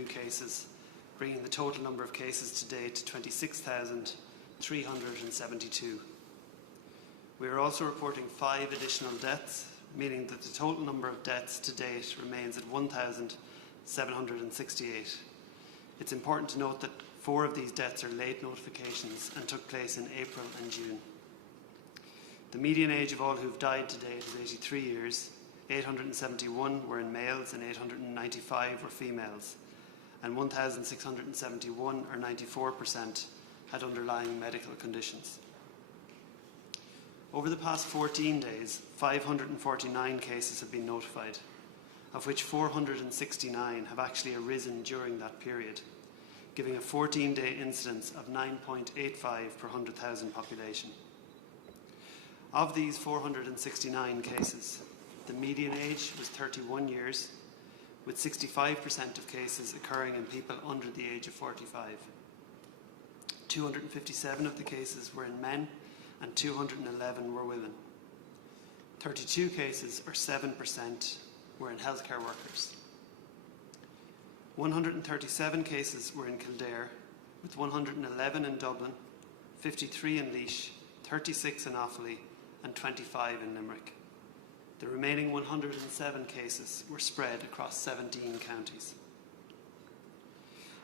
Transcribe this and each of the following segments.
new cases, bringing the total number of cases to date to 26,372. We are also reporting 5 additional deaths, meaning that the total number of deaths to date remains at 1,768. It's important to note that 4 of these deaths are late notifications and took place in April and June. The median age of all who've died to date is 83 years. 871 were in males and 895 were females, and 1,671, or 94%, had underlying medical conditions. Over the past 14 days, 549 cases have been notified, of which 469 have actually arisen during that period, giving a 14-day incidence of 9.85 per 100,000 population. Of these 469 cases, the median age was 31 years, with 65% of cases occurring in people under the age of 45. 257 of the cases were in men and 211 were women. 32 cases, or 7%, were in healthcare workers. 137 cases were in Kildare, with 111 in Dublin, 53 in Laois, 36 in Offaly, and 25 in Limerick. The remaining 107 cases were spread across 17 counties.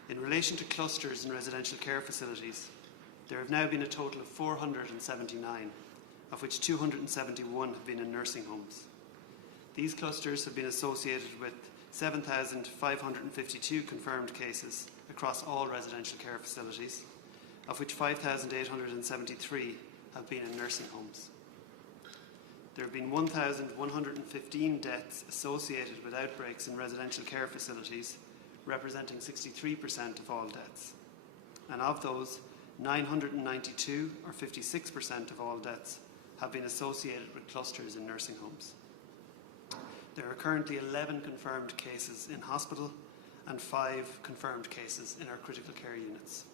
In relation to clusters in residential care facilities, there have now been a total of 479, of which 271 have been in nursing homes. These clusters have been associated with 7,552 confirmed cases across all residential care facilities, of which 5,873 have been in nursing homes. There have been 1,115 deaths associated with outbreaks in residential care facilities, representing 63% of all deaths. And of those, 992, or 56% of all deaths, have been associated with clusters in nursing homes. There are currently 11 confirmed cases in hospital and 5 confirmed cases in our critical care units.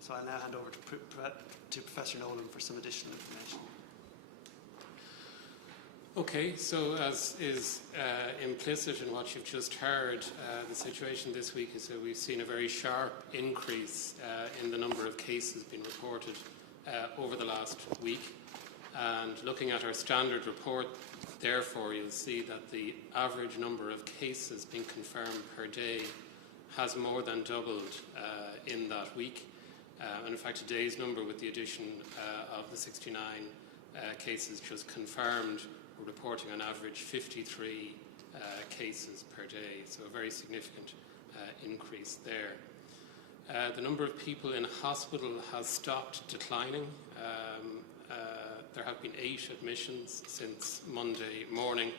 So I'll now hand over to Professor Nolan for some additional information. Okay, so as is implicit in what you've just heard, the situation this week is that we've seen a very sharp increase in the number of cases being reported over the last week. And looking at our standard report, therefore, you'll see that the average number of cases being confirmed per day has more than doubled in that week. And in fact, today's number, with the addition of the 69 cases just confirmed, we're reporting on average 53 cases per day, so a very significant increase there. The number of people in hospital has stopped declining. There have been 8 admissions since Monday morning,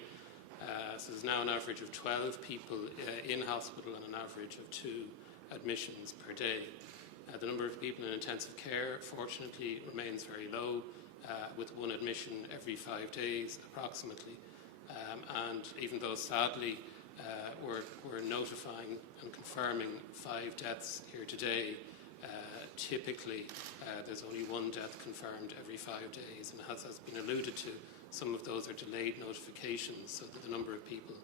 so there's now an average of 12 people in hospital and an average of 2 admissions per day. The number of people in intensive care, fortunately, remains very low, with 1 admission every 5 days approximately. And even though, sadly, we're notifying and confirming 5 deaths here today, typically there's only 1 death confirmed every 5 days, and as has been alluded to, some of those are delayed notifications, so that the number of people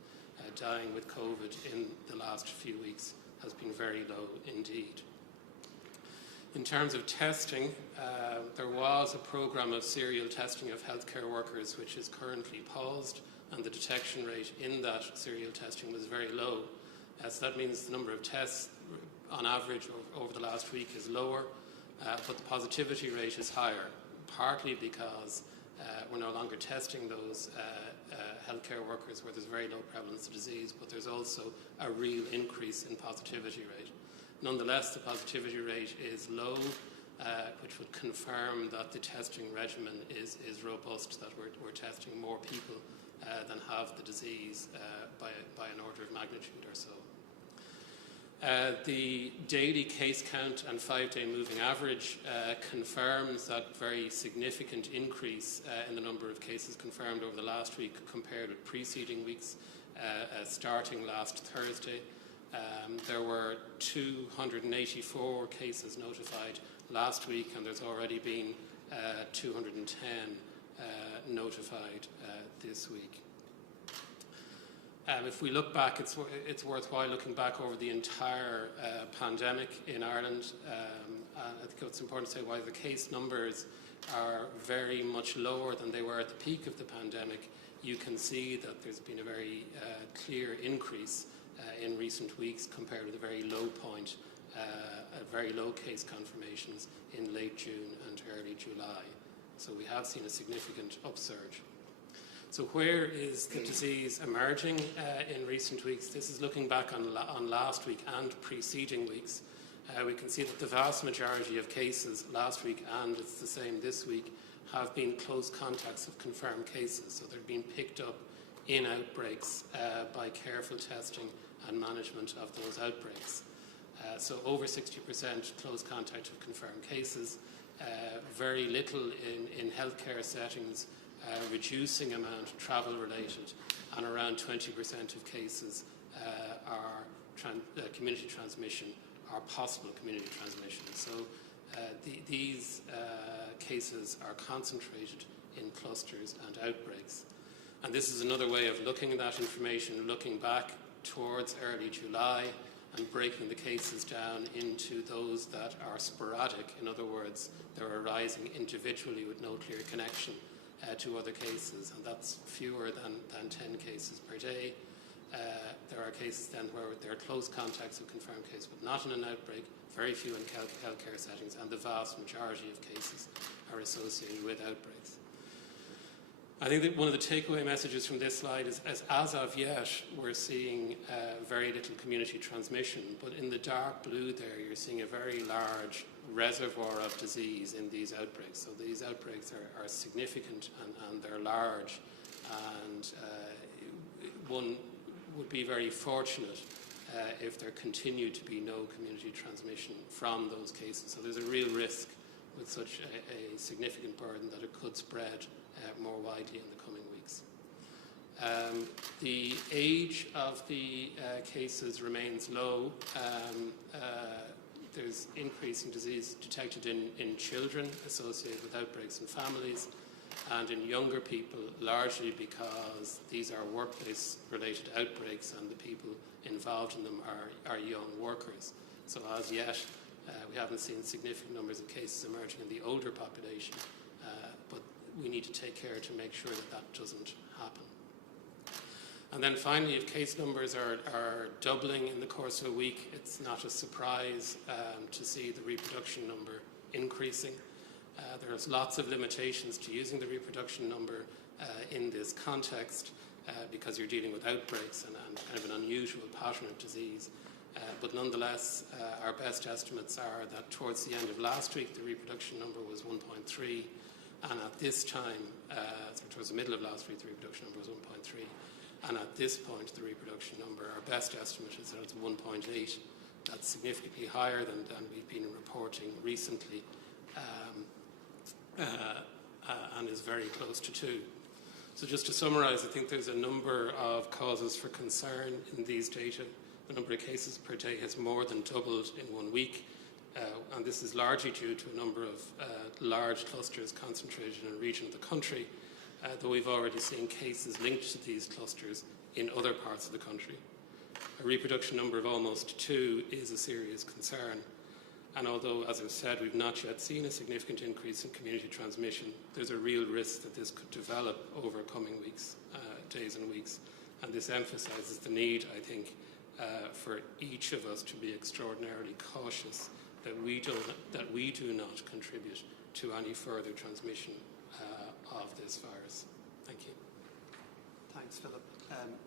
dying with COVID in the last few weeks has been very low indeed. In terms of testing, there was a programme of serial testing of healthcare workers which is currently paused, and the detection rate in that serial testing was very low. So that means the number of tests on average over the last week is lower, but the positivity rate is higher, partly because we're no longer testing those healthcare workers where there's very low prevalence of disease, but there's also a real increase in positivity rate. Nonetheless, the positivity rate is low, which would confirm that the testing regimen is robust, that we're testing more people than have the disease by an order of magnitude or so. The daily case count and 5-day moving average confirms that very significant increase in the number of cases confirmed over the last week compared with preceding weeks, starting last Thursday. There were 284 cases notified last week, and there's already been 210 notified this week. If we look back, it's worthwhile looking back over the entire pandemic in Ireland. I think it's important to say why the case numbers are very much lower than they were at the peak of the pandemic. You can see that there's been a very clear increase in recent weeks compared with a very low point, very low case confirmations in late June and early July. So we have seen a significant upsurge. So where is the disease emerging in recent weeks? This is looking back on last week and preceding weeks. We can see that the vast majority of cases last week, and it's the same this week, have been close contacts of confirmed cases. So they're being picked up in outbreaks by careful testing and management of those outbreaks. So over 60% close contact of confirmed cases, very little in healthcare settings, reducing amount travel related, and around 20% of cases are community transmission or possible community transmission. So these cases are concentrated in clusters and outbreaks. And this is another way of looking at that information, looking back towards early July and breaking the cases down into those that are sporadic. In other words, they're arising individually with no clear connection to other cases, and that's fewer than 10 cases per day. There are cases then where there are close contacts of confirmed cases, but not in an outbreak, very few in healthcare settings, and the vast majority of cases are associated with outbreaks. I think that one of the takeaway messages from this slide is, as of yet, we're seeing very little community transmission, but in the dark blue there, you're seeing a very large reservoir of disease in these outbreaks. So these outbreaks are significant and they're large, and one would be very fortunate if there continued to be no community transmission from those cases. So there's a real risk with such a significant burden that it could spread more widely in the coming weeks. The age of the cases remains low. There's increasing disease detected in children associated with outbreaks in families, and in younger people, largely because these are workplace-related outbreaks and the people involved in them are young workers. So as yet, we haven't seen significant numbers of cases emerging in the older population, but we need to take care to make sure that that doesn't happen. And then finally, if case numbers are doubling in the course of a week, it's not a surprise to see the reproduction number increasing. There's lots of limitations to using the reproduction number in this context because you're dealing with outbreaks and kind of an unusual pattern of disease. But nonetheless, our best estimates are that towards the end of last week, the reproduction number was 1.3, and at this time, so towards the middle of last week, the reproduction number was 1.3, and at this point, the reproduction number, our best estimate is that it's 1.8. That's significantly higher than we've been reporting recently, and is very close to 2. So just to summarise, I think there's a number of causes for concern in these data. The number of cases per day has more than doubled in 1 week, and this is largely due to a number of large clusters concentrated in a region of the country, though we've already seen cases linked to these clusters in other parts of the country. A reproduction number of almost 2 is a serious concern, and although, as I've said, we've not yet seen a significant increase in community transmission, there's a real risk that this could develop over coming weeks, days and weeks, and this emphasises the need, I think, for each of us to be extraordinarily cautious that we do not contribute to any further transmission of this virus. Thank you. Thanks, Philip.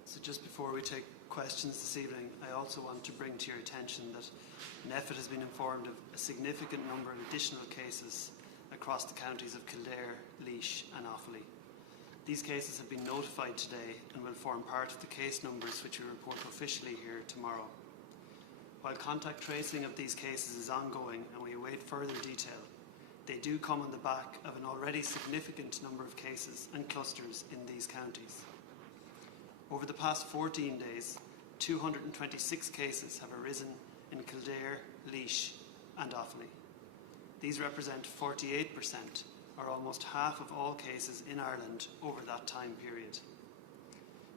So just before we take questions this evening, I also want to bring to your attention that NEFIT has been informed of a significant number of additional cases across the counties of Kildare, Laois and Offaly. These cases have been notified today and will form part of the case numbers which we report officially here tomorrow. While contact tracing of these cases is ongoing and we await further detail, they do come on the back of an already significant number of cases and clusters in these counties. Over the past 14 days, 226 cases have arisen in Kildare, Laois and Offaly. These represent 48%, or almost half of all cases in Ireland over that time period.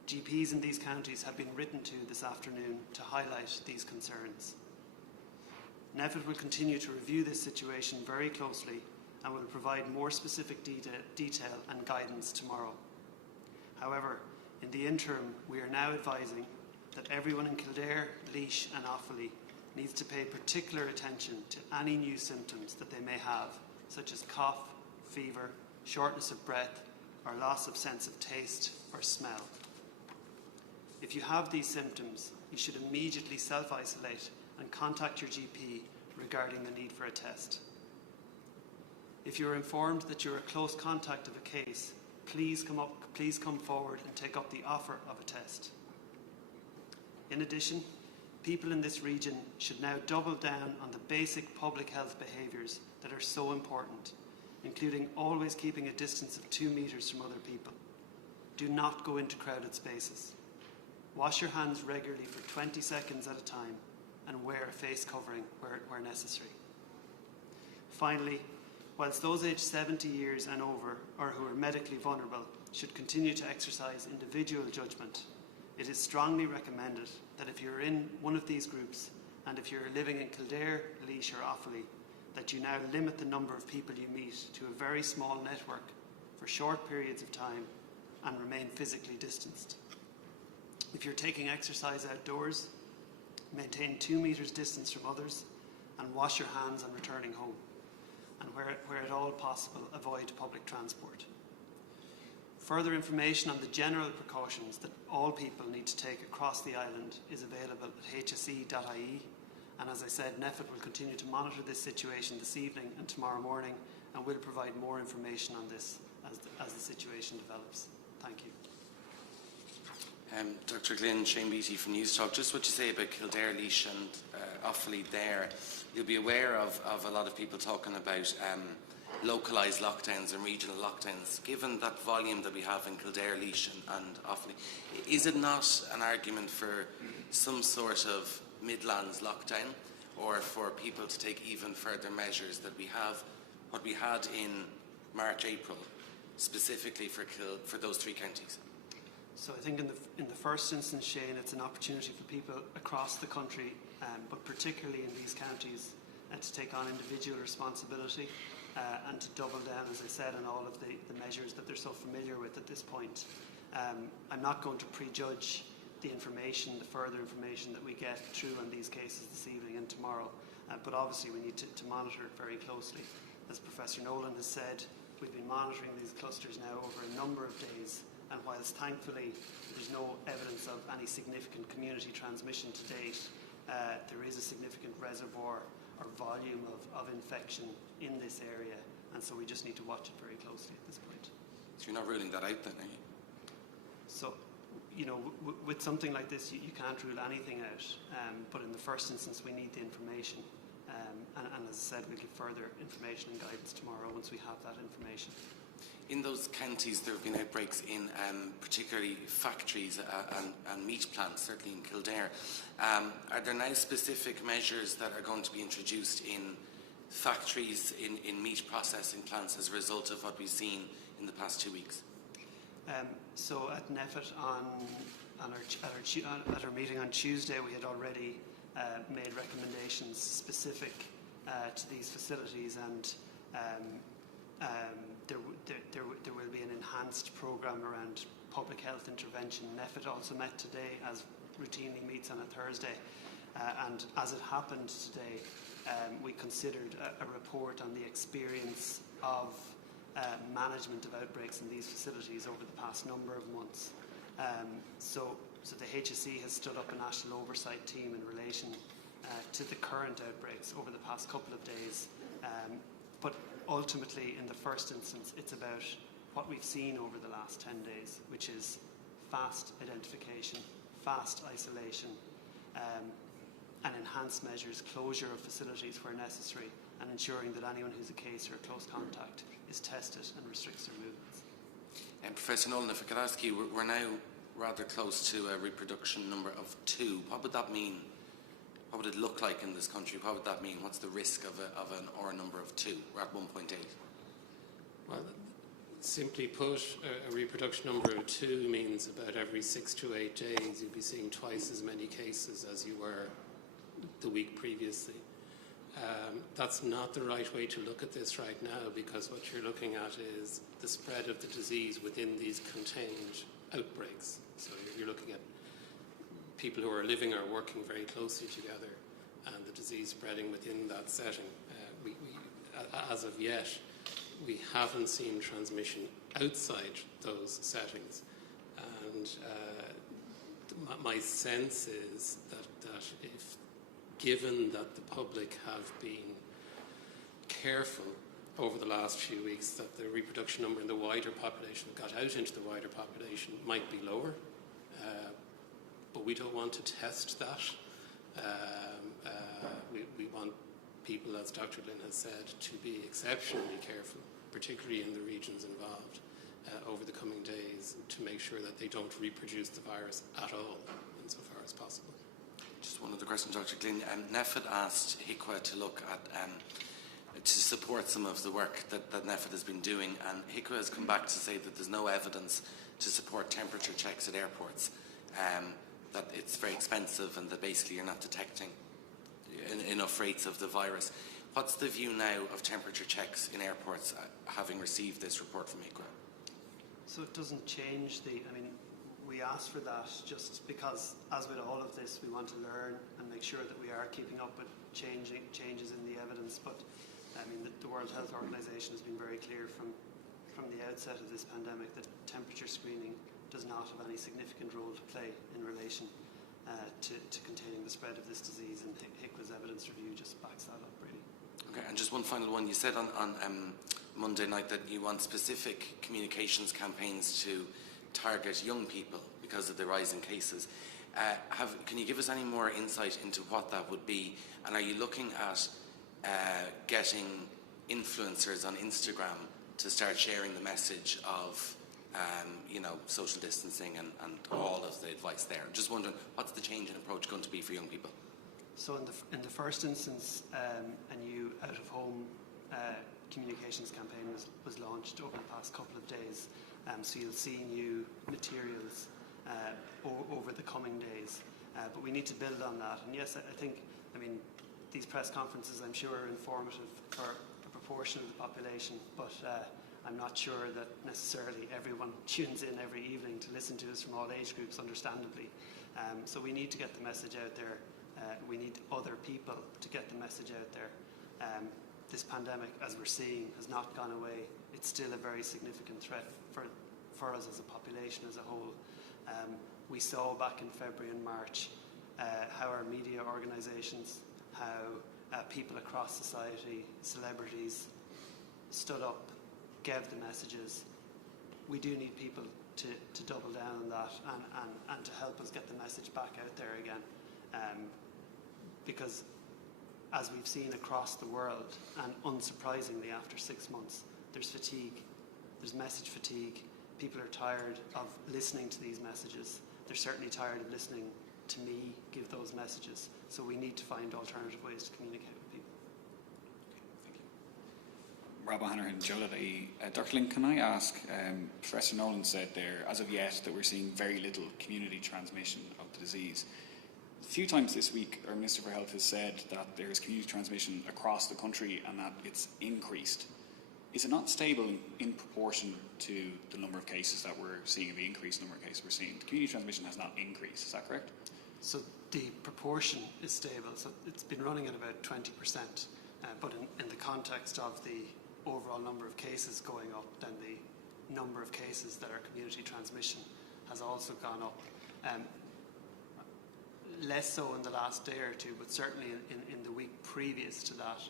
GPs in these counties have been written to this afternoon to highlight these concerns. NPHET will continue to review this situation very closely and will provide more specific detail and guidance tomorrow. However, in the interim, we are now advising that everyone in Kildare, Laois and Offaly needs to pay particular attention to any new symptoms that they may have, such as cough, fever, shortness of breath, or loss of sense of taste or smell. If you have these symptoms, you should immediately self-isolate and contact your GP regarding the need for a test. If you are informed that you are a close contact of a case, please come forward and take up the offer of a test. In addition, people in this region should now double down on the basic public health behaviours that are so important, including always keeping a distance of 2 metres from other people. Do not go into crowded spaces. Wash your hands regularly for 20 seconds at a time and wear a face covering where necessary. Finally, whilst those aged 70 years and over or who are medically vulnerable should continue to exercise individual judgment, it is strongly recommended that if you're in one of these groups and if you're living in Kildare, Laois or Offaly, that you now limit the number of people you meet to a very small network for short periods of time and remain physically distanced. If you're taking exercise outdoors, maintain 2 metres distance from others and wash your hands on returning home. And where at all possible, avoid public transport. Further information on the general precautions that all people need to take across the island is available at hse.ie, and as I said, NPHET will continue to monitor this situation this evening and tomorrow morning, and will provide more information on this as the situation develops. Thank you. Dr. Glynn, Shane Beattie from News Talk. Just what you say about Kildare, Laois and Offaly there. You'll be aware of a lot of people talking about localised lockdowns and regional lockdowns. Given that volume that we have in Kildare, Laois and Offaly, is it not an argument for some sort of Midlands lockdown, or for people to take even further measures that we have, what we had in March, April, specifically for those 3 counties? So I think in the first instance, Shane, it's an opportunity for people across the country, but particularly in these counties, to take on individual responsibility and to double down, as I said, on all of the measures that they're so familiar with at this point. I'm not going to prejudge the information, the further information that we get through on these cases this evening and tomorrow, but obviously we need to monitor it very closely. As Professor Nolan has said, we've been monitoring these clusters now over a number of days, and whilst thankfully there's no evidence of any significant community transmission to date, there is a significant reservoir or volume of infection in this area, and so we just need to watch it very closely at this point. So you're not ruling that out then, are you? So, you know, with something like this, you can't rule anything out, but in the first instance we need the information, and as I said, we'll give further information and guidance tomorrow once we have that information. In those counties, there have been outbreaks in particularly factories and meat plants, certainly in Kildare. Are there now specific measures that are going to be introduced in factories, in meat processing plants, as a result of what we've seen in the past 2 weeks? So at NPHET at our meeting on Tuesday, we had already made recommendations specific to these facilities, and there will be an enhanced programme around public health intervention. NPHET also met today, as routinely meets on a Thursday, and as it happened today, we considered a report on the experience of management of outbreaks in these facilities over the past number of months. So the HSE has stood up a national oversight team in relation to the current outbreaks over the past couple of days. But ultimately, in the first instance, it's about what we've seen over the last 10 days, which is fast identification, fast isolation, and enhanced measures, closure of facilities where necessary, and ensuring that anyone who's a case or a close contact is tested and restricts their movements. And Professor Nolan, if I could ask you, we're now rather close to a reproduction number of 2. What would that mean? What would it look like in this country? What would that mean? What's the risk of an R number of 2? We're at 1.8. Well, Simply put, a reproduction number of 2 means about every 6 to 8 days you'll be seeing twice as many cases as you were the week previously. That's not the right way to look at this right now, because what you're looking at is the spread of the disease within these contained outbreaks. So you're looking at people who are living or working very closely together and the disease spreading within that setting. As of yet, we haven't seen transmission outside those settings. And my sense is that if, given that the public have been careful over the last few weeks, that the reproduction number in the wider population got out into the wider population might be lower, but we don't want to test that. We want people, as Dr. Glynn has said, to be exceptionally careful, particularly in the regions involved, over the coming days, to make sure that they don't reproduce the virus at all, insofar as possible. Just one other question, Dr. Glynn. NEFID asked HICWA to look at, to support some of the work that NEFID has been doing, and HICWA has come back to say that there's no evidence to support temperature checks at airports, that it's very expensive and that basically you're not detecting enough rates of the virus. What's the view now of temperature checks in airports, having received this report from HICWA? So it doesn't change we asked for that just because, as with all of this, we want to learn and make sure that we are keeping up with changes in the evidence. But the World Health Organization has been very clear from the outset of this pandemic that temperature screening does not have any significant role to play in relation to containing the spread of this disease, and HICWA's evidence review just backs that up, really. Okay, and just one final one. You said on Monday night that you want specific communications campaigns to target young people because of the rise in cases. Can you give us any more insight into what that would be? And are you looking at getting influencers on Instagram to start sharing the message of social distancing and all of the advice there? I'm just wondering, what's the change in approach going to be for young people? So in the first instance, a new out-of-home communications campaign was launched over the past couple of days. So you'll see new materials over the coming days. But we need to build on that. And yes, I think these press conferences, I'm sure, are informative for a proportion of the population, but I'm not sure that necessarily everyone tunes in every evening to listen to us from all age groups, understandably. So we need to get the message out there. We need other people to get the message out there. This pandemic, as we're seeing, has not gone away. It's still a very significant threat for us as a population as a whole. We saw back in February and March how our media organisations, how people across society, celebrities, stood up, gave the messages. We do need people to double down on that and to help us get the message back out there again. Because as we've seen across the world, and unsurprisingly after 6 months, there's fatigue, there's message fatigue. People are tired of listening to these messages. They're certainly tired of listening to me give those messages. So we need to find alternative ways to communicate with people. Thank you. Rob O'Hanrahan, Joe. Dr. Lynn, can I ask, Professor Nolan said there, as of yet, that we're seeing very little community transmission of the disease. A few times this week, our Minister for Health has said that there is community transmission across the country and that it's increased. Is it not stable in proportion to the number of cases that we're seeing, the increased number of cases we're seeing? The community transmission has not increased, is that correct? So the proportion is stable, so it's been running at about 20%, but in the context of the overall number of cases going up, then the number of cases that are community transmission has also gone up. Less so in the last day or two, but certainly in the week previous to that,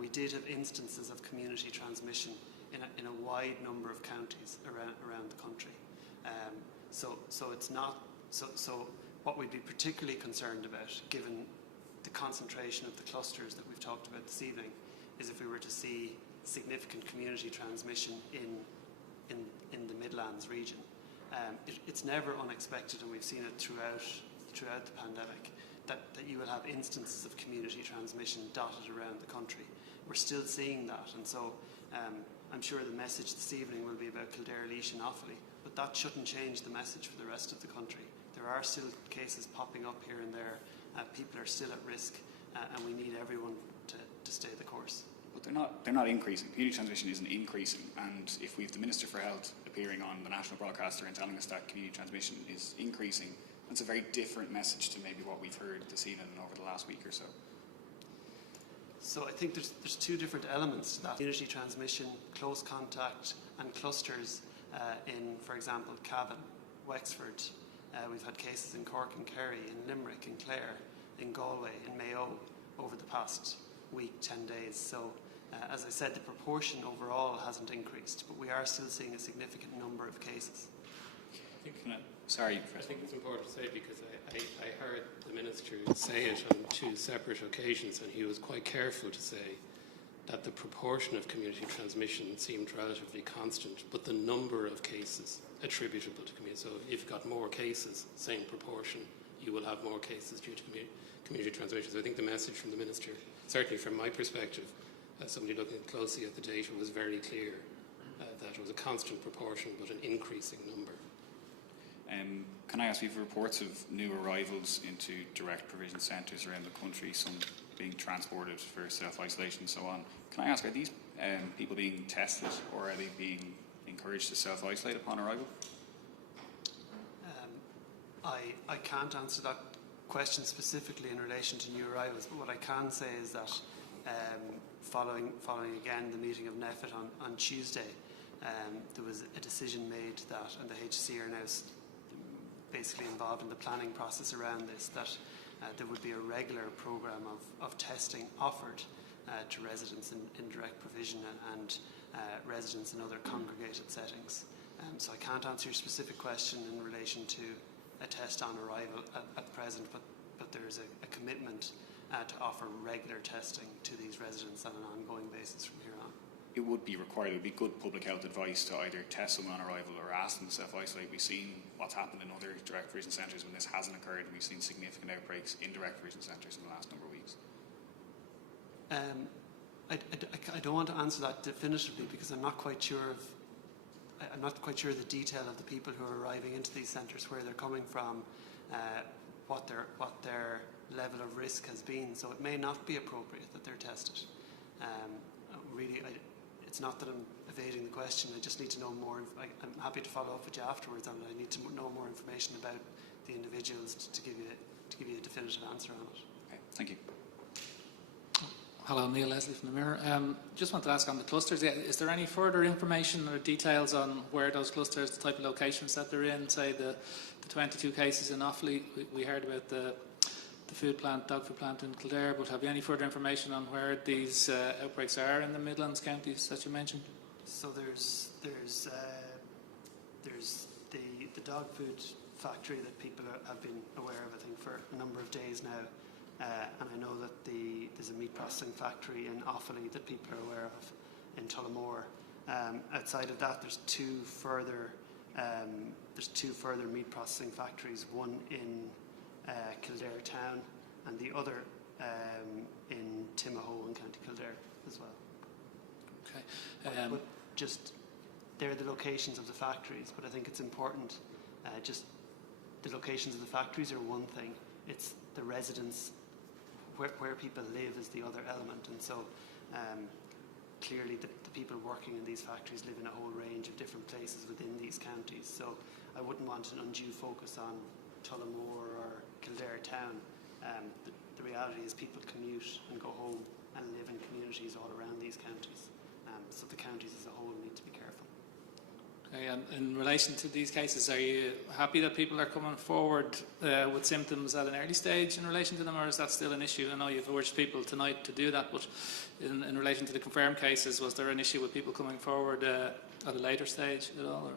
we did have instances of community transmission in a wide number of counties around the country. So it's not so. What we'd be particularly concerned about, given the concentration of the clusters that we've talked about this evening, is if we were to see significant community transmission in the Midlands region. It's never unexpected, and we've seen it throughout the pandemic, that you will have instances of community transmission dotted around the country. We're still seeing that, and so I'm sure the message this evening will be about Kildare, Laois and Offaly, but that shouldn't change the message for the rest of the country. There are still cases popping up here and there. People are still at risk, and we need everyone to stay the course. But they're not increasing. Community transmission isn't increasing, and if we have the Minister for Health appearing on the national broadcaster and telling us that community transmission is increasing, that's a very different message to maybe what we've heard this evening and over the last week or so. So I think there's two different elements to that. Community transmission, close contact and clusters in, for example, Cavan, Wexford. We've had cases in Cork and Kerry, in Limerick, in Clare, in Galway, in Mayo over the past week, 10 days. So as I said, the proportion overall hasn't increased, but we are still seeing a significant number of cases. I think it's important to say, because I heard the Minister say it on 2 separate occasions, and he was quite careful to say that the proportion of community transmission seemed relatively constant, but the number of cases attributable to community. So if you've got more cases, same proportion, you will have more cases due to community transmission. So I think the message from the Minister, certainly from my perspective, as somebody looking closely at the data, was very clear that it was a constant proportion but an increasing number. Can I ask, we have reports of new arrivals into direct provision centres around the country, some being transported for self-isolation and so on. Can I ask, are these people being tested, or are they being encouraged to self-isolate upon arrival? I can't answer that question specifically in relation to new arrivals, but what I can say is that following again the meeting of NEFIT on Tuesday, there was a decision made that, and the HC are now basically involved in the planning process around this, that there would be a regular programme of testing offered to residents in direct provision and residents in other congregated settings. So I can't answer your specific question in relation to a test on arrival at present, but there is a commitment to offer regular testing to these residents on an ongoing basis from here on. It would be required. It would be good public health advice to either test someone on arrival or ask them to self-isolate. We've seen what's happened in other direct provision centres when this hasn't occurred. We've seen significant outbreaks in direct provision centres in the last number of weeks. I don't want to answer that definitively, because I'm not quite sure of the detail of the people who are arriving into these centres, where they're coming from, what their level of risk has been. So it may not be appropriate that they're tested. It's not that I'm evading the question. I just need to know more. I'm happy to follow up with you afterwards, and I need to know more information about the individuals to give you a definitive answer on it. Okay, thank you. Hello, Neil Leslie from the Mirror. Just want to ask on the clusters, is there any further information or details on where those clusters, the type of locations that they're in, say the 22 cases in Offaly? We heard about the food plant, dog food plant in Kildare, but have you any further information on where these outbreaks are in the Midlands counties that you mentioned? So there's the dog food factory that people have been aware of, I think, for a number of days now, and I know that there's a meat processing factory in Offaly that people are aware of in Tullamore. Outside of that, there's two further meat processing factories, one in Kildare town and the other in Timahoe in County Kildare as well. Okay. But just they're the locations of the factories, but I think it's important. Just the locations of the factories are one thing; it's the residents, where people live, is the other element. And so clearly, the people working in these factories live in a whole range of different places within these counties. So I wouldn't want an undue focus on Tullamore or Kildare town. The reality is people commute and go home and live in communities all around these counties. So the counties as a whole need to be careful. Okay, and in relation to these cases, are you happy that people are coming forward with symptoms at an early stage in relation to them, or is that still an issue? I know you've urged people tonight to do that, but in relation to the confirmed cases, was there an issue with people coming forward at a later stage at all? Or?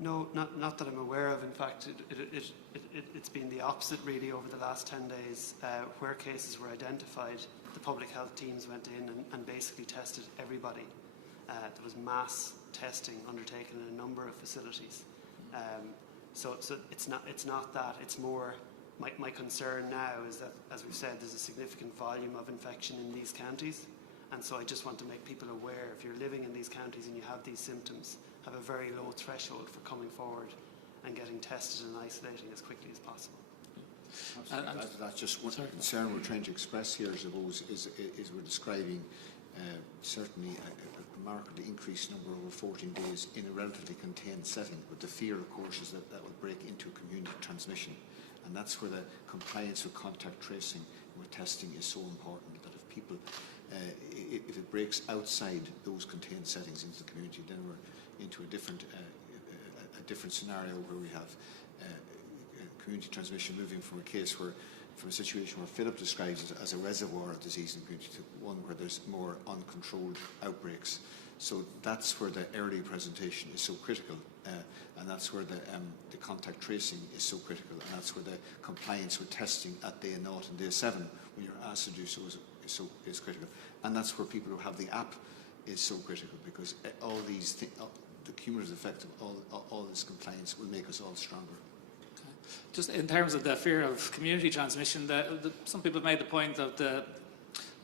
No, not that I'm aware of. In fact, it's been the opposite really over the last 10 days. Where cases were identified, the public health teams went in and basically tested everybody. There was mass testing undertaken in a number of facilities. So it's not that. It's more, my concern now is that, as we've said, there's a significant volume of infection in these counties, And so I just want to make people aware, if you're living in these counties and you have these symptoms, have a very low threshold for coming forward and getting tested and isolating as quickly as possible. That's just one concern we're trying to express here, I suppose, is we're describing certainly a markedly increased number over 14 days in a relatively contained setting, but the fear, of course, is that that will break into community transmission, and that's where the compliance with contact tracing and with testing is so important, that if people, if it breaks outside those contained settings into the community, then we're into a different scenario where we have community transmission moving from a situation where Philip describes it as a reservoir of disease in the community to one where there's more uncontrolled outbreaks. So that's where the early presentation is so critical, and that's where the contact tracing is so critical, and that's where the compliance with testing at day 0 and day 7, when you're asked to do so, is critical. And that's where people who have the app is so critical, because all these the cumulative effect of all this compliance will make us all stronger. Just in terms of the fear of community transmission, some people have made the point of the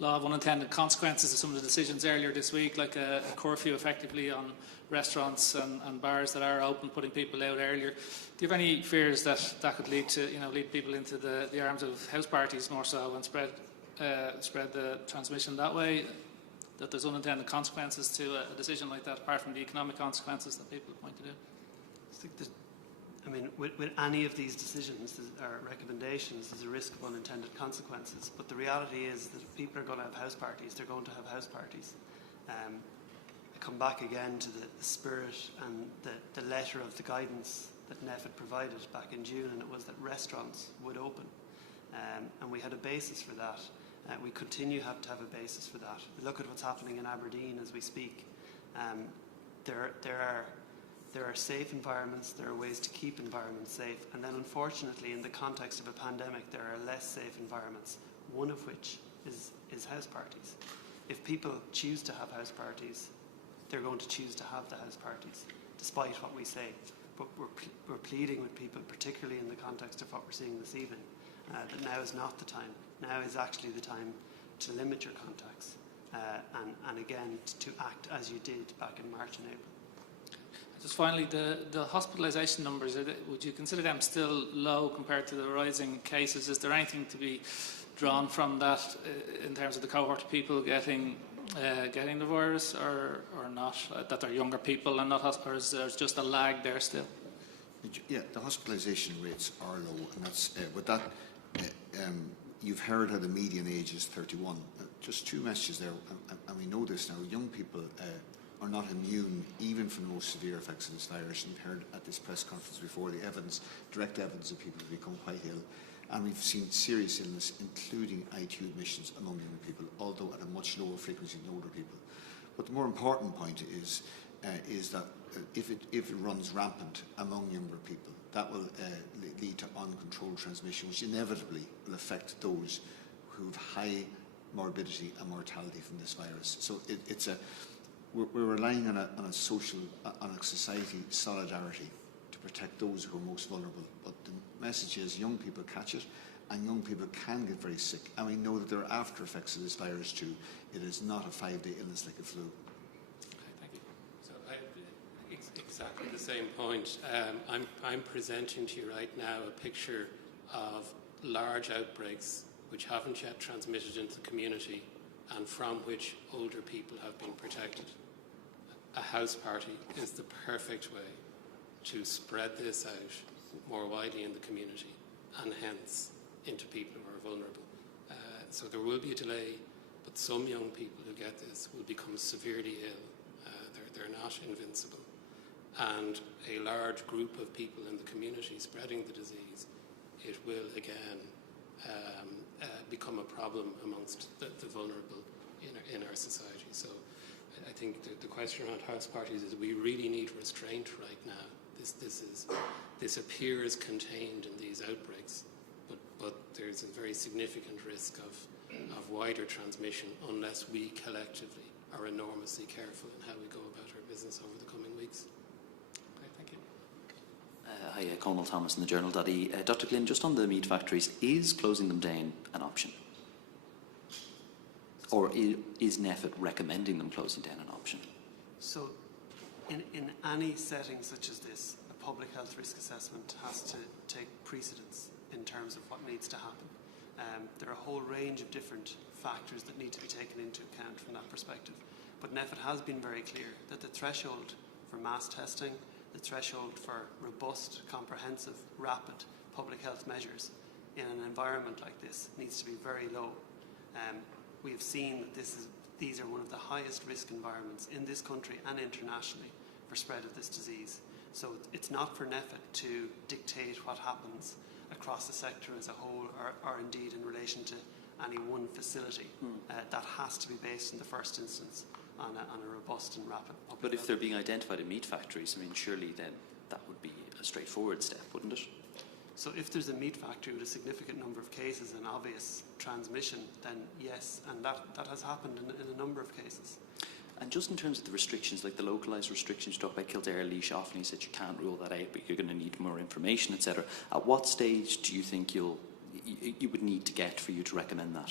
law of unintended consequences of some of the decisions earlier this week, like a curfew effectively on restaurants and bars that are open, putting people out earlier. Do you have any fears that could lead to, lead people into the arms of house parties more so and spread the transmission that way? That there's unintended consequences to a decision like that, apart from the economic consequences that people have pointed out? I mean, with any of these decisions or recommendations, there's a risk of unintended consequences. But the reality is that if people are going to have house parties, they're going to have house parties. I come back again to the spirit and the letter of the guidance that NEF had provided back in June, and it was that restaurants would open. And we had a basis for that. We continue to have a basis for that. Look at what's happening in Aberdeen as we speak. There are safe environments, there are ways to keep environments safe, and then unfortunately in the context of a pandemic there are less safe environments, one of which is house parties. If people choose to have house parties, they're going to choose to have the house parties, despite what we say. But we're pleading with people, particularly in the context of what we're seeing this evening, that now is not the time. Now is actually the time to limit your contacts, and again to act as you did back in March and April. Just finally, the hospitalisation numbers, would you consider them still low compared to the rising cases? Is there anything to be drawn from that in terms of the cohort of people getting the virus or not? That they're younger people and not, or is there just a lag there still? Yeah, the hospitalisation rates are low, and that's with that. You've heard how the median age is 31. Just two messages there, and we know this now. Young people are not immune even from the most severe effects of this virus. You've heard at this press conference before the direct evidence of people who become quite ill. And we've seen serious illness, including ITU admissions among young people, although at a much lower frequency than older people. But the more important point is that if it runs rampant among younger people, that will lead to uncontrolled transmission, which inevitably will affect those who have high morbidity and mortality from this virus. So we're relying on a society solidarity to protect those who are most vulnerable. But the message is young people catch it, and young people can get very sick. And we know that there are after effects of this virus too. It is not a 5-day illness like a flu. Okay, thank you. So exactly the same point. I'm presenting to you right now a picture of large outbreaks which haven't yet transmitted into the community and from which older people have been protected. A house party is the perfect way to spread this out more widely in the community and hence into people who are vulnerable. So there will be a delay, but some young people who get this will become severely ill. They're not invincible. And a large group of people in the community spreading the disease, it will again become a problem amongst the vulnerable in our society. So I think the question around house parties is we really need restraint right now. This appears contained in these outbreaks, but there's a very significant risk of wider transmission unless we collectively are enormously careful in how we go about our business over the coming weeks. Okay, thank you. Hi, Conal Thomas in the Journal Daddy. Dr. Glynn, just on the meat factories, is closing them down an option? Or is NEFIT recommending them closing down an option? So in any setting such as this, a public health risk assessment has to take precedence in terms of what needs to happen. There are a whole range of different factors that need to be taken into account from that perspective. But NEFIT has been very clear that the threshold for mass testing, the threshold for robust, comprehensive, rapid public health measures in an environment like this needs to be very low. We have seen that these are one of the highest risk environments in this country and internationally for spread of this disease. So it's not for NEFIT to dictate what happens across the sector as a whole, or indeed in relation to any one facility. That has to be based in the first instance on a robust and rapid public But if health. they're being identified in meat factories, I mean, surely then that would be a straightforward step, wouldn't it? So if there's a meat factory with a significant number of cases and obvious transmission, then yes, and that has happened in a number of cases. And just in terms of the restrictions, like the localised restrictions, you talk about Kildare, Laois, often you said you can't rule that out, but you're going to need more information, etc. At what stage do you think you would need to get for you to recommend that?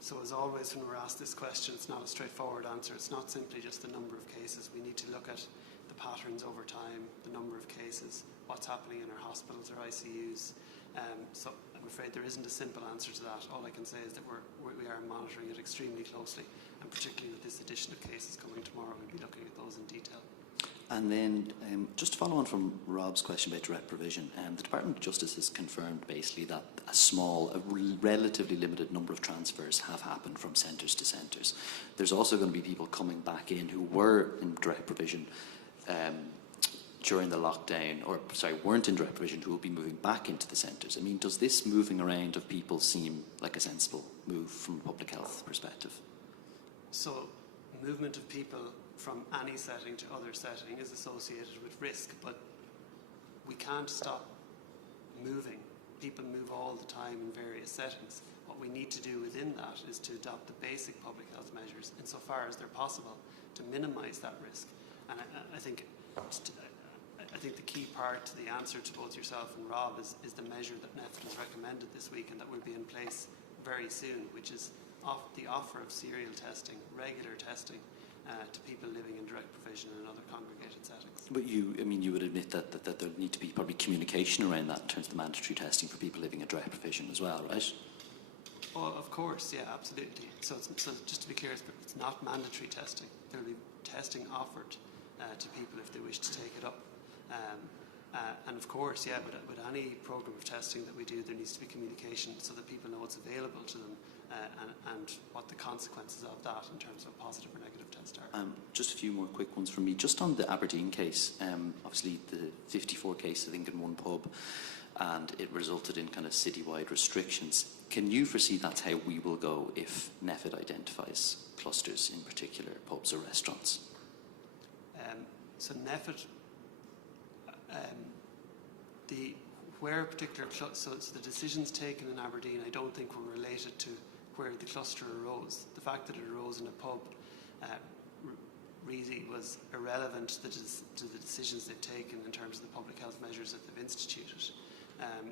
So as always, when we're asked this question, it's not a straightforward answer. It's not simply just the number of cases. We need to look at the patterns over time, the number of cases, what's happening in our hospitals or ICUs. So I'm afraid there isn't a simple answer to that. All I can say is that we are monitoring it extremely closely, and particularly with this addition of cases coming tomorrow, we'll be looking at those in detail. And then, just to follow on from Rob's question about direct provision, the Department of Justice has confirmed basically that a relatively limited number of transfers have happened from centres to centres. There's also going to be people coming back in who were in direct provision during the lockdown, weren't in direct provision, who will be moving back into the centres. I mean, does this moving around of people seem like a sensible move from a public health perspective? So movement of people from any setting to other setting is associated with risk, but we can't stop moving. People move all the time in various settings. What we need to do within that is to adopt the basic public health measures insofar as they're possible to minimise that risk. And I think the key part to the answer to both yourself and Rob is the measure that NEFIT has recommended this week and that will be in place very soon, which is the offer of serial testing, regular testing, to people living in direct provision and other congregated settings. But you would admit that there would need to be probably communication around that in terms of the mandatory testing for people living in direct provision as well, right? Oh, of course, yeah, absolutely. So just to be clear, it's not mandatory testing. There will be testing offered to people if they wish to take it up. And of course, yeah, with any programme of testing that we do, there needs to be communication so that people know what's available to them and what the consequences of that in terms of a positive or negative test are. Just a few more quick ones from me. Just on the Aberdeen case, obviously the 54 cases, I think, in one pub, and it resulted in kind of citywide restrictions. Can you foresee that's how we will go if NEFIT identifies clusters, in particular pubs or restaurants? So NEFIT, so the decisions taken in Aberdeen, I don't think were related to where the cluster arose. The fact that it arose in a pub really was irrelevant to the decisions they've taken in terms of the public health measures that they've instituted.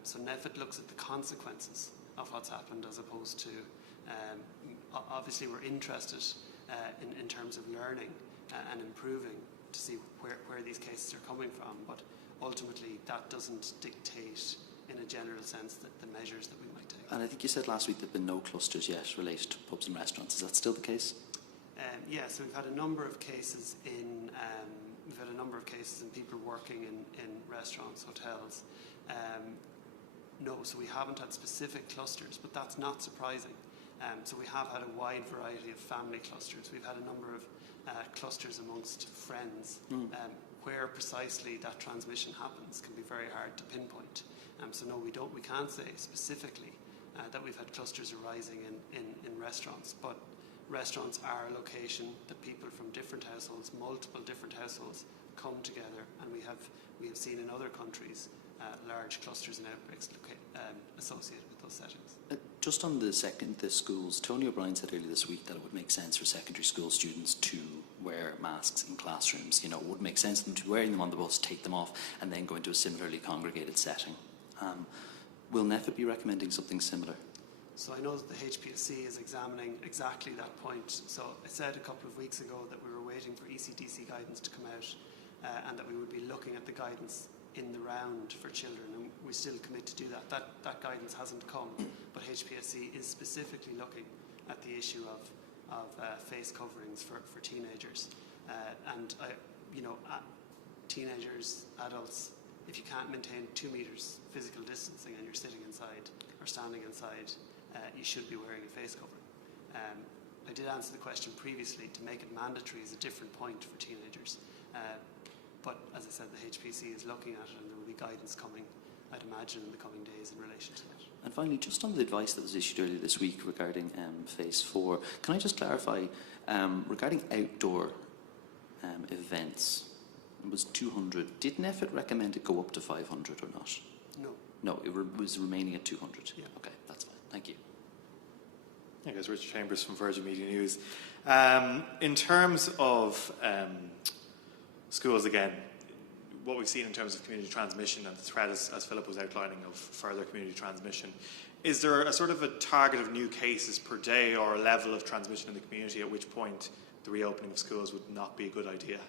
So NEFIT looks at the consequences of what's happened as opposed to, obviously we're interested in terms of learning and improving to see where these cases are coming from, but ultimately that doesn't dictate in a general sense the measures that we might take. And I think you said last week there have been no clusters yet related to pubs and restaurants. Is that still the case? Yeah, so we've had a number of cases in people working in restaurants, hotels. No, so we haven't had specific clusters, but that's not surprising. So we have had a wide variety of family clusters. We've had a number of clusters amongst friends. Where precisely that transmission happens can be very hard to pinpoint. So no, we can't say specifically that we've had clusters arising in restaurants, but restaurants are a location that people from different households, multiple different households, come together, and we have seen in other countries large clusters and outbreaks associated with those settings. Just on the schools, Tony O'Brien said earlier this week that it would make sense for secondary school students to wear masks in classrooms. You know, it would make sense for them to be wearing them on the bus, take them off, and then go into a similarly congregated setting. Will NEFIT be recommending something similar? So I know that the HPSC is examining exactly that point. So I said a couple of weeks ago that we were waiting for ECDC guidance to come out and that we would be looking at the guidance in the round for children, and we still commit to do that. That guidance hasn't come, but HPSC is specifically looking at the issue of face coverings for teenagers. Teenagers, adults, if you can't maintain 2 meters physical distancing and you're sitting inside or standing inside, you should be wearing a face covering. I did answer the question previously. To make it mandatory is a different point for teenagers. But as I said, the HPC is looking at it, and there will be guidance coming, I'd imagine, in the coming days in relation to that. And finally, just on the advice that was issued earlier this week regarding Phase 4, can I just clarify, regarding outdoor events, it was 200. Did NEFIT recommend it go up to 500 or not? No. No, it was remaining at 200? Yeah. Okay, that's fine. Thank you. Hey guys, Richard Chambers from Virgin Media News. In terms of schools, again, what we've seen in terms of community transmission and the threat, as Philip was outlining, of further community transmission, is there a sort of a target of new cases per day or a level of transmission in the community at which point the reopening of schools would not be a good idea?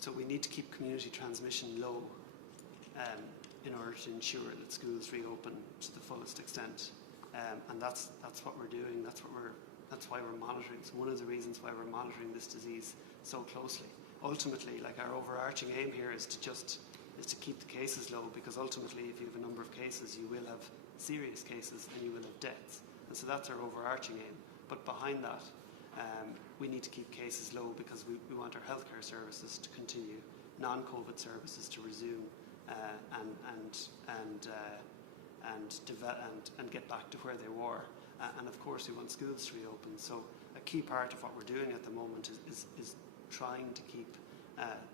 So we need to keep community transmission low in order to ensure that schools reopen to the fullest extent, and that's what we're doing. That's why we're monitoring. It's one of the reasons why we're monitoring this disease so closely. Ultimately, like, our overarching aim here is to keep the cases low, because ultimately, if you have a number of cases, you will have serious cases and you will have deaths, and so that's our overarching aim. But behind that, we need to keep cases low because we want our healthcare services to continue, non-COVID services to resume, and get back to where they were. And of course, we want schools to reopen. So a key part of what we're doing at the moment is trying to keep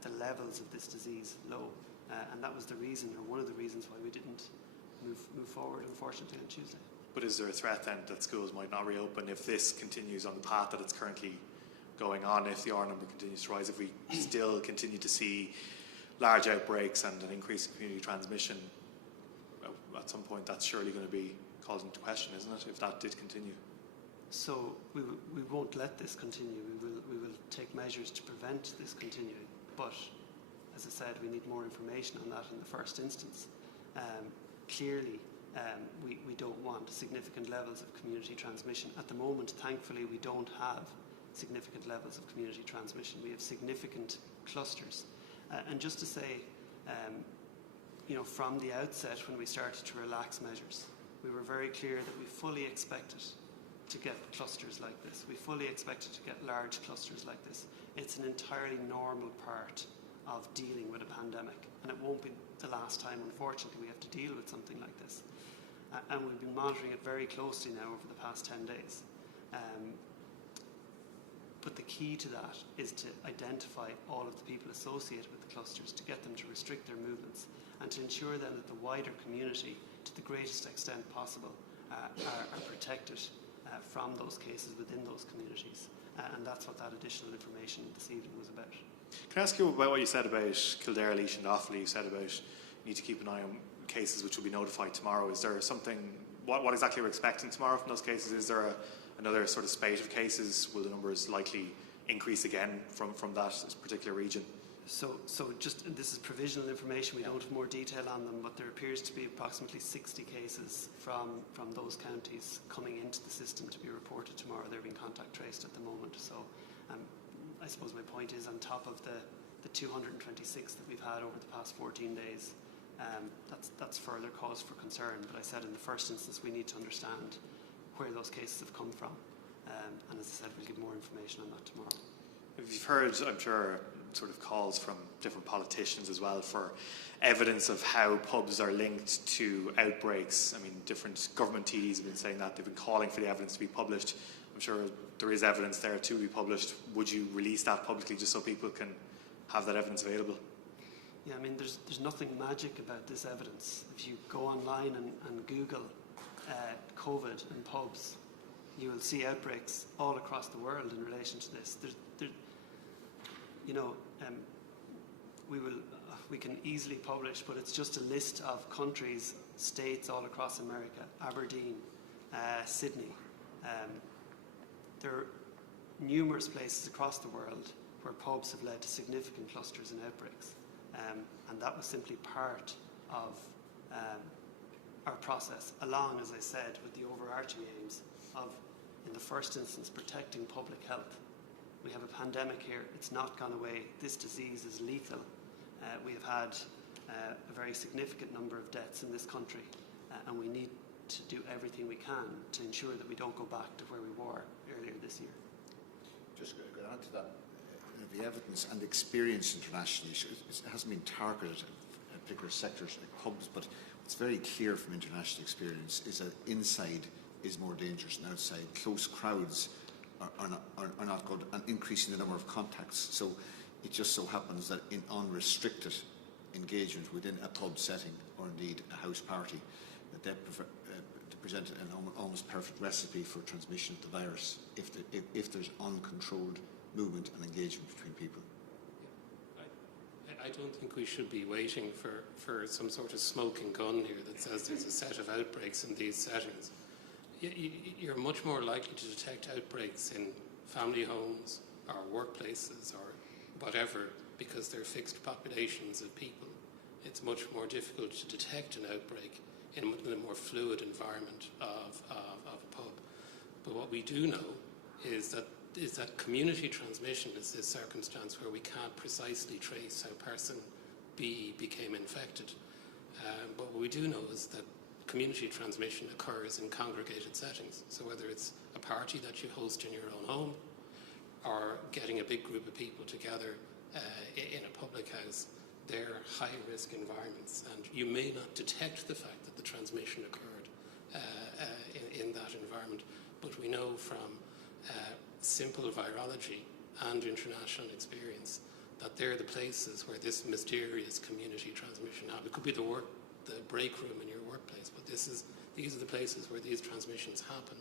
the levels of this disease low. And that was the reason, or one of the reasons, why we didn't move forward, unfortunately, on Tuesday. But is there a threat then that schools might not reopen if this continues on the path that it's currently going on, if the R number continues to rise, if we still continue to see large outbreaks and an increase in community transmission? At some point that's surely going to be called into question, isn't it, if that did continue? So we won't let this continue. We will take measures to prevent this continuing. But as I said, we need more information on that in the first instance. Clearly, we don't want significant levels of community transmission. At the moment, thankfully, we don't have significant levels of community transmission. We have significant clusters. And just to say, from the outset, when we started to relax measures, we were very clear that we fully expected to get clusters like this. We fully expected to get large clusters like this. It's an entirely normal part of dealing with a pandemic, and it won't be the last time, unfortunately, we have to deal with something like this. And we've been monitoring it very closely now over the past 10 days. But the key to that is to identify all of the people associated with the clusters, to get them to restrict their movements, and to ensure then that the wider community, to the greatest extent possible, are protected from those cases within those communities. And that's what that additional information this evening was about. Can I ask you about what you said about Kildare, Laois and Offaly? You said about you need to keep an eye on cases which will be notified tomorrow. Is there something, what exactly we're expecting tomorrow from those cases? Is there another sort of spate of cases? Will the numbers likely increase again from that particular region? So just, this is provisional information, we don't have more detail on them, but there appears to be approximately 60 cases from those counties coming into the system to be reported tomorrow. They're being contact traced at the moment. So I suppose my point is, on top of the 226 that we've had over the past 14 days, that's further cause for concern. But I said in the first instance, we need to understand where those cases have come from. And as I said, we'll give more information on that tomorrow. You've heard, I'm sure, sort of calls from different politicians as well for evidence of how pubs are linked to outbreaks. I mean, different government TDs have been saying that. They've been calling for the evidence to be published. I'm sure there is evidence there to be published. Would you release that publicly just so people can have that evidence available? Yeah, I mean, there's nothing magic about this evidence. If you go online and Google COVID and pubs, you will see outbreaks all across the world in relation to this. We can easily publish, but it's just a list of countries states all across America, Aberdeen, Sydney. There are numerous places across the world where pubs have led to significant clusters and outbreaks. And that was simply part of our process, along, as I said, with the overarching aims of, in the first instance, protecting public health. We have a pandemic here. It's not gone away. This disease is lethal. We have had a very significant number of deaths in this country, and we need to do everything we can to ensure that we don't go back to where we were earlier this year. Just going to add to that, the evidence and experience internationally, it hasn't been targeted at particular sectors like pubs, but what's very clear from international experience is that inside is more dangerous than outside. Close crowds are not good, and increasing the number of contacts. So it just so happens that in unrestricted engagement within a pub setting, or indeed a house party, that they present an almost perfect recipe for transmission of the virus if there's uncontrolled movement and engagement between people. I don't think we should be waiting for some sort of smoking gun here that says there's a set of outbreaks in these settings. You're much more likely to detect outbreaks in family homes or workplaces or whatever, because they're fixed populations of people. It's much more difficult to detect an outbreak in a more fluid environment of a pub. But what we do know is that community transmission is this circumstance where we can't precisely trace how person B became infected. But what we do know is that community transmission occurs in congregated settings. So whether it's a party that you host in your own home, or getting a big group of people together in a public house, they're high-risk environments, and you may not detect the fact that the transmission occurred in that environment. But we know from simple virology and international experience that they're the places where this mysterious community transmission happens. It could be the break room in your workplace, but these are the places where these transmissions happen,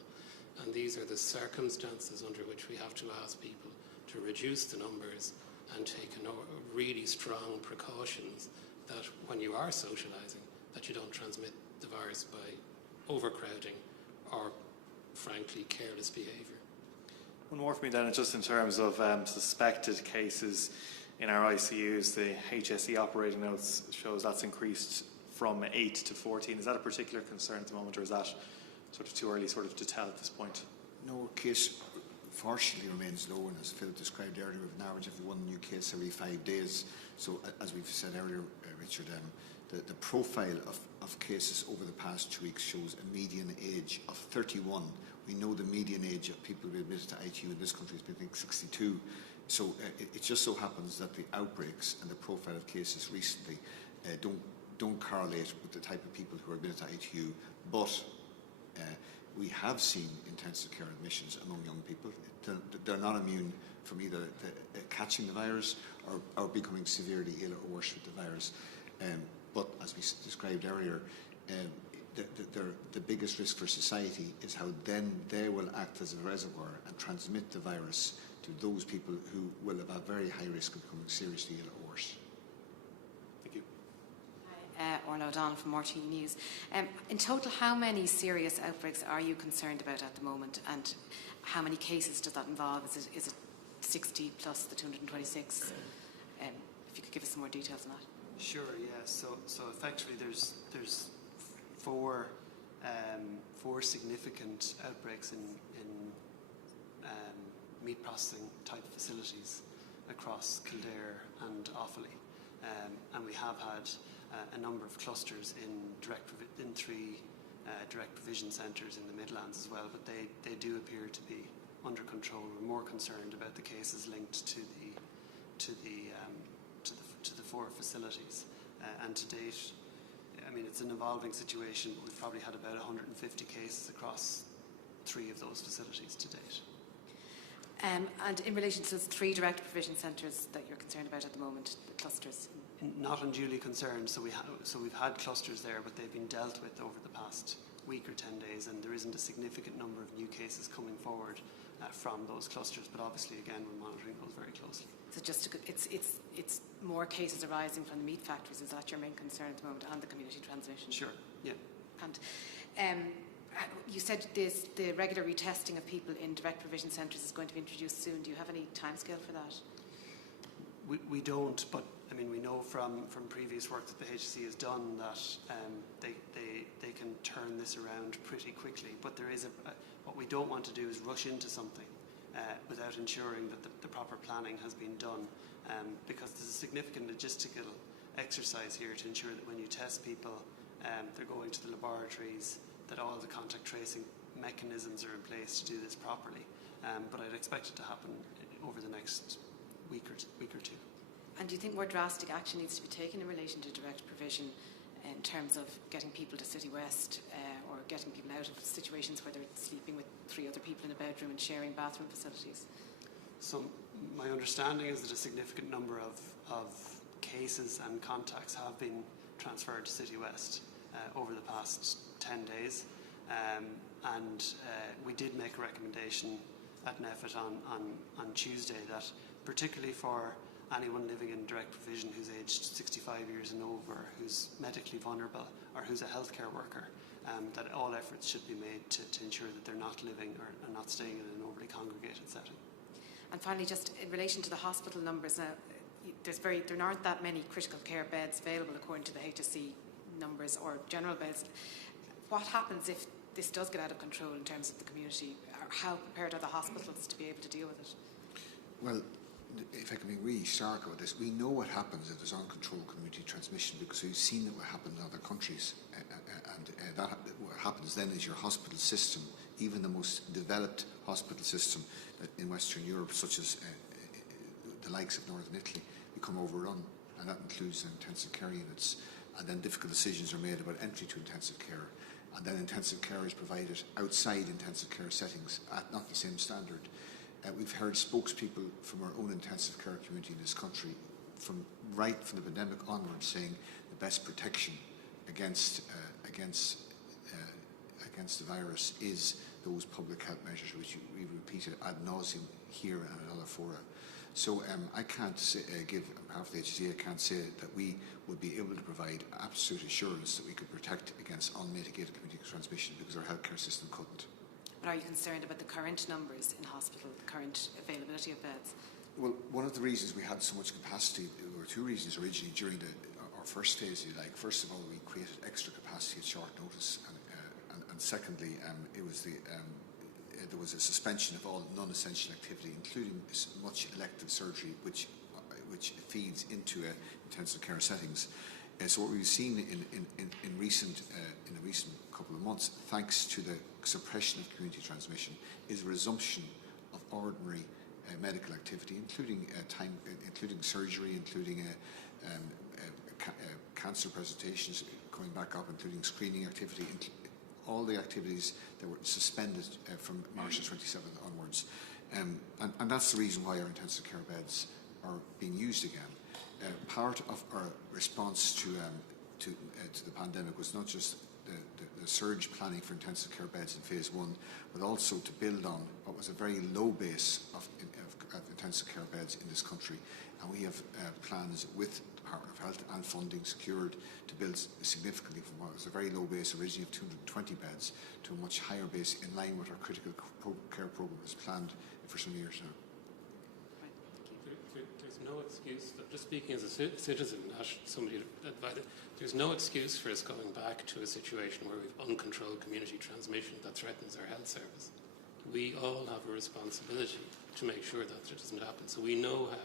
and these are the circumstances under which we have to ask people to reduce the numbers and take really strong precautions that when you are socialising, that you don't transmit the virus by overcrowding or, frankly, careless behaviour. One more for me then, just in terms of suspected cases in our ICUs, the HSE operating notes shows that's increased from 8 to 14. Is that a particular concern at the moment, or is that sort of too early to tell at this point? No, case fortunately remains low, and as Philip described earlier, we have an average of one new case every 5 days. So as we've said earlier, Richard, the profile of cases over the past 2 weeks shows a median age of 31. We know the median age of people who are admitted to ITU in this country has been 62. So it just so happens that the outbreaks and the profile of cases recently don't correlate with the type of people who are admitted to ITU, but we have seen intensive care admissions among young people. They're not immune from either catching the virus or becoming severely ill or worse with the virus. But as we described earlier, the biggest risk for society is how then they will act as a reservoir and transmit the virus to those people who will have a very high risk of becoming seriously ill or worse. Thank you. Hi, Orla O'Donnell from RT News. In total, how many serious outbreaks are you concerned about at the moment, and how many cases does that involve? Is it 60 plus the 226? If you could give us some more details on that. Sure. Yeah. So effectively, there's four significant outbreaks in meat processing type facilities across Kildare and Offaly, and we have had a number of clusters in three direct provision centres in the Midlands as well, but they do appear to be under control. We're more concerned about the cases linked to the four facilities, and to date, I mean, it's an evolving situation, but we've probably had about 150 cases across 3 of those facilities to date. And in relation to those 3 direct provision centres that you're concerned about at the moment, the clusters? Not unduly concerned. So we've had clusters there, but they've been dealt with over the past week or 10 days, and there isn't a significant number of new cases coming forward from those clusters. But obviously, again, we're monitoring those very closely. So just it's more cases arising from the meat factories. Is that your main concern at the moment, and the community transmission? Sure. Yeah. And you said the regular retesting of people in direct provision centres is going to be introduced soon. Do you have any timescale for that? We don't, but I mean, we know from previous work that the HSE has done that they can turn this around pretty quickly. But there is what we don't want to do is rush into something without ensuring that the proper planning has been done, because there's a significant logistical exercise here to ensure that when you test people, they're going to the laboratories, that all the contact tracing mechanisms are in place to do this properly. But I'd expect it to happen over the next week or two. And do you think more drastic action needs to be taken in relation to direct provision in terms of getting people to City West or getting people out of situations where they're sleeping with 3 other people in a bedroom and sharing bathroom facilities? So my understanding is that a significant number of cases and contacts have been transferred to City West over the past 10 days. And we did make a recommendation at NEFIT on Tuesday that particularly for anyone living in direct provision who's aged 65 years and over, who's medically vulnerable or who's a healthcare worker, that all efforts should be made to ensure that they're not living or not staying in an overly congregated setting. And finally, just in relation to the hospital numbers, now there aren't that many critical care beds available according to the HSE numbers or general beds. What happens if this does get out of control in terms of the community? How prepared are the hospitals to be able to deal with it? Well, if I can be really stark about this, we know what happens if there's uncontrolled community transmission because we've seen it what happened in other countries. That what happens then is your hospital system, even the most developed hospital system in Western Europe, such as the likes of Northern Italy, become overrun, and that includes intensive care units. And then difficult decisions are made about entry to intensive care. And then intensive care is provided outside intensive care settings at not the same standard. We've heard spokespeople from our own intensive care community in this country, from the pandemic onwards, saying the best protection against the virus is those public health measures which we've repeated ad nauseum here and at other fora. So I can't give on behalf of the HSE, I can't say that we would be able to provide absolute assurance that we could protect against unmitigated community transmission because our healthcare system couldn't. But are you concerned about the current numbers in hospital, the current availability of beds? Well, one of the reasons we had so much capacity, there were 2 reasons originally during our first phase. First of all, we created extra capacity at short notice, and secondly, it was there was a suspension of all non-essential activity, including much elective surgery, which feeds into intensive care settings. So what we've seen in the recent couple of months, thanks to the suppression of community transmission, is a resumption of ordinary medical activity, including surgery, including cancer presentations coming back up, including screening activity, all the activities that were suspended from March 27th onwards. And that's the reason why our intensive care beds are being used again. Part of our response to the pandemic was not just the surge planning for intensive care beds in phase 1, but also to build on what was a very low base of intensive care beds in this country. And we have plans with the Department of Health and funding secured to build significantly from what was a very low base originally of 220 beds to a much higher base in line with our critical care programme as planned for some years now. There's no excuse, just speaking as a citizen, not somebody advised, there's no excuse for us going back to a situation where we've uncontrolled community transmission that threatens our health service. We all have a responsibility to make sure that it doesn't happen. So we know how.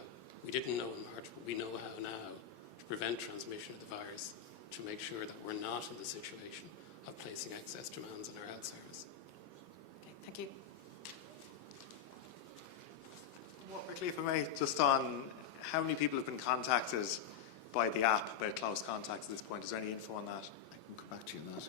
We didn't know in March, but we know how now to prevent transmission of the virus, to make sure that we're not in the situation of placing excess demands on our health service. Okay, thank you. What quickly, if I may, just on how many people have been contacted by the app about close contacts at this point? Is there any info on that? I can come back to you on that.